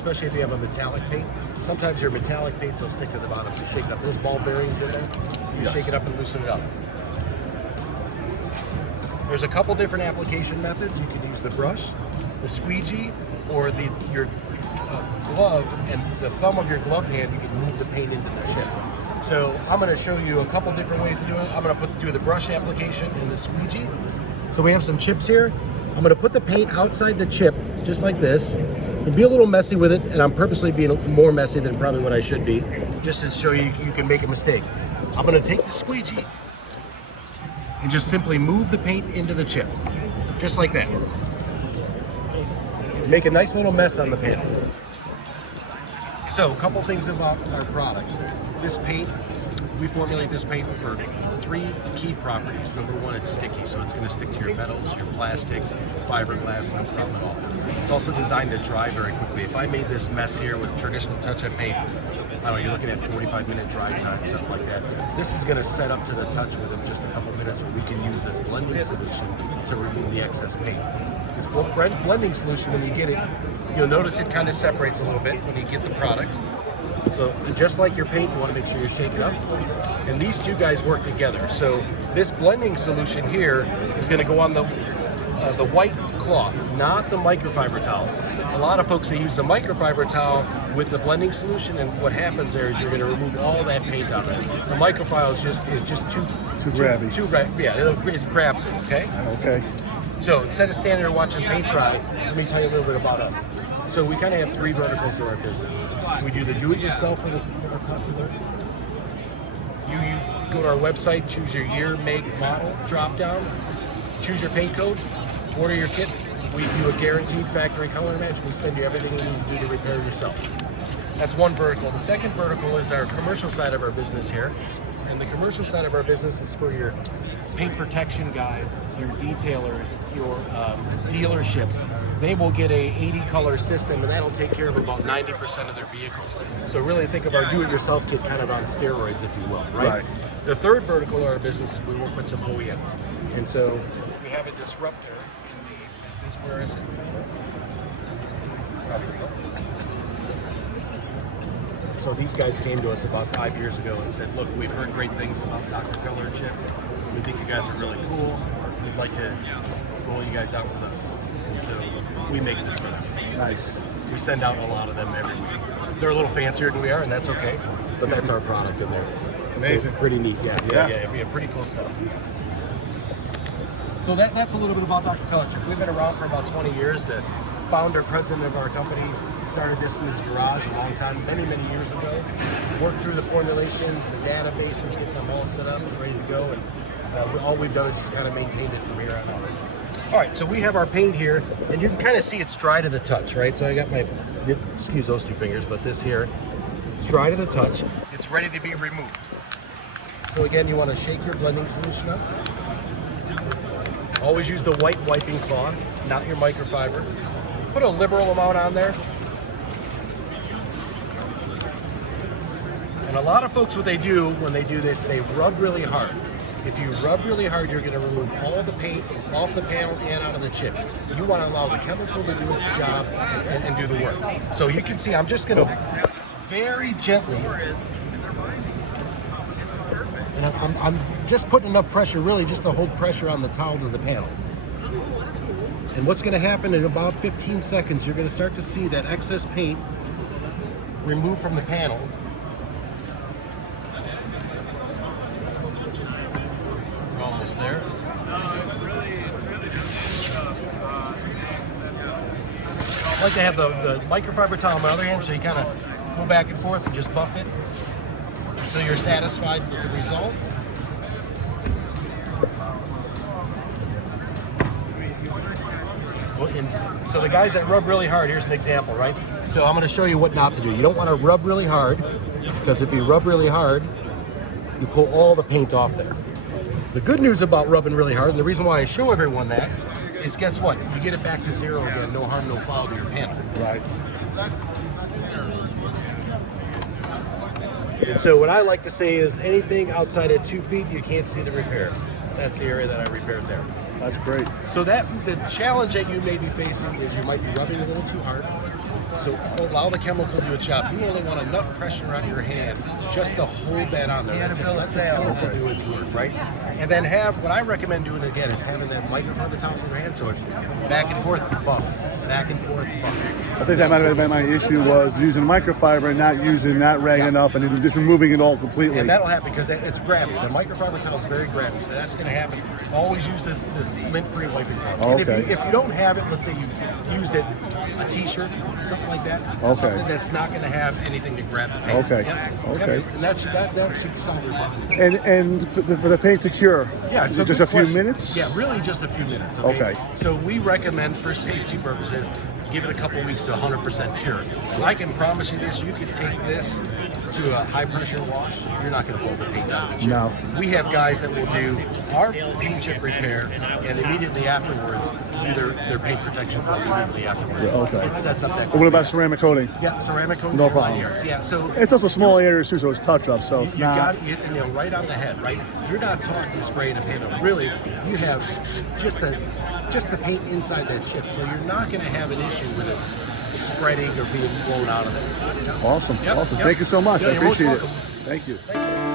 especially if you have a metallic paint. Sometimes your metallic paints will stick to the bottom. You shake it up. Those ball bearings in there, you shake it up and loosen it up. There's a couple different application methods. You can use the brush, the squeegee, or your glove and the thumb of your glove hand. You can move the paint into the chip. So I'm going to show you a couple different ways to do it. I'm going to put through the brush application and the squeegee. So we have some chips here. I'm going to put the paint outside the chip, just like this. It'll be a little messy with it, and I'm purposely being more messy than probably what I should be, just to show you you can make a mistake. I'm going to take the squeegee and just simply move the paint into the chip, just like that. Make a nice little mess on the panel. So, a couple things about our product. This paint, we formulate this paint for 3 key properties. Number 1, it's sticky, so it's going to stick to your metals, your plastics, fiberglass, no problem at all. It's also designed to dry very quickly. If I made this mess here with traditional touch-up paint, I don't know, you're looking at 45-minute dry time, stuff like that. This is going to set up to the touch within just a couple minutes, where we can use this blending solution to remove the excess paint. This blending solution, when you get it, you'll notice it kind of separates a little bit when you get the product. So just like your paint, you want to make sure you shake it up. And these two guys work together. So this blending solution here is going to go on the white cloth, not the microfiber towel. A lot of folks, they use the microfiber towel with the blending solution, and what happens there is you're going to remove all that paint out of it. The microfiber is just too grabby. It grabs it. Okay. So instead of standing there watching paint dry, let me tell you a little bit about us. So we kind of have 3 verticals to our business. We do the do-it-yourself for our customers. You go to our website, choose your year, make, model, drop down, choose your paint code, order your kit. We do a guaranteed factory color match. We send you everything you need to do to repair yourself. That's one vertical. The second vertical is our commercial side of our business here. And the commercial side of our business is for your paint protection guys, your detailers, your dealerships. They will get a 80 color system, and that'll take care of about 90% of their vehicles. So really think of our do-it-yourself kit kind of on steroids, if you will, right? The third vertical of our business, we work with some OEMs. And so we have a disruptor in the business. Where is it? So these guys came to us about 5 years ago and said, look, we've heard great things about Dr. Colorchip. We think you guys are really cool. We'd like to roll you guys out with us. And so we make this for them. Nice. We send out a lot of them every week. They're a little fancier than we are, and that's okay. But that's our product in there. Amazing. So pretty neat. Yeah. Pretty cool stuff. So that's a little bit about Dr. Colorchip. We've been around for about 20 years. The founder, president of our company, started this in his garage a long time, many years ago. Worked through the formulations, the databases, getting them all set up and ready to go. And all we've done is just kind of maintained it from here on out. All right, so we have our paint here, and you can kind of see it's dry to the touch, right? So I got my, excuse those 2 fingers, but this here, it's dry to the touch. It's ready to be removed. So again, you want to shake your blending solution up. Always use the white wiping cloth, not your microfiber. Put a liberal amount on there. And a lot of folks, what they do when they do this, they rub really hard. If you rub really hard, you're going to remove all the paint off the panel and out of the chip. You want to allow the chemical to do its job and do the work. So you can see I'm just going to very gently, and I'm just putting enough pressure, really just to hold pressure on the towel to the panel. And what's going to happen in about 15 seconds, you're going to start to see that excess paint removed from the panel. We're almost there. I like to have the microfiber towel on my other hand, so you kind of go back and forth and just buff it until you're satisfied with the result. And so the guys that rub really hard, here's an example, right? So I'm going to show you what not to do. You don't want to rub really hard, because if you rub really hard, you pull all the paint off there. The good news about rubbing really hard, and the reason why I show everyone that, is guess what? You get it back to zero again, no harm, no foul to your panel. Right. And so what I like to say is anything outside of 2 feet, you can't see the repair. That's the area that I repaired there. That's great. So that the challenge that you may be facing is you might be rubbing a little too hard. So allow the chemical to do its job. You only want enough pressure on your hand just to hold that on there. That's it. Let the chemical do its work, right? And then what I recommend doing again is having that microphone at the top of your hand, so it's back and forth buff, back and forth buff. I think that might have been my issue, was using microfiber and not using that rag enough, and just removing it all completely. And that'll happen because it's grabby. The microfiber towel is very grabby, so that's going to happen. Always use this lint-free wiping cloth. Okay. And if you don't have it, let's say you used it, a T-shirt, something like that. Okay. Something that's not going to have anything to grab the paint. Okay. Yep. Okay. Yep. And that should solve your problem. And for the paint to cure, so just a few minutes? Yeah, really just a few minutes. Okay. So we recommend, for safety purposes, give it a couple weeks to 100% cure. And I can promise you this, you can take this to a high pressure wash, you're not going to blow the paint down the chip. No. We have guys that will do our paint chip repair and immediately afterwards do their paint protection film immediately afterwards. Okay. It sets up that. And what about ceramic coating? Yeah, ceramic coating. No 9 problem. years. Yeah, so It's also small areas too, so it's touch up, so it's you not. got it, right on the head, right? You're not talking spraying and paint. Really, you have just the paint inside that chip, so you're not going to have an issue with it spreading or being blown out of it. Awesome. Yep, Awesome. yep. Thank you so much. Yeah, I you're most appreciate it. welcome. Thank you.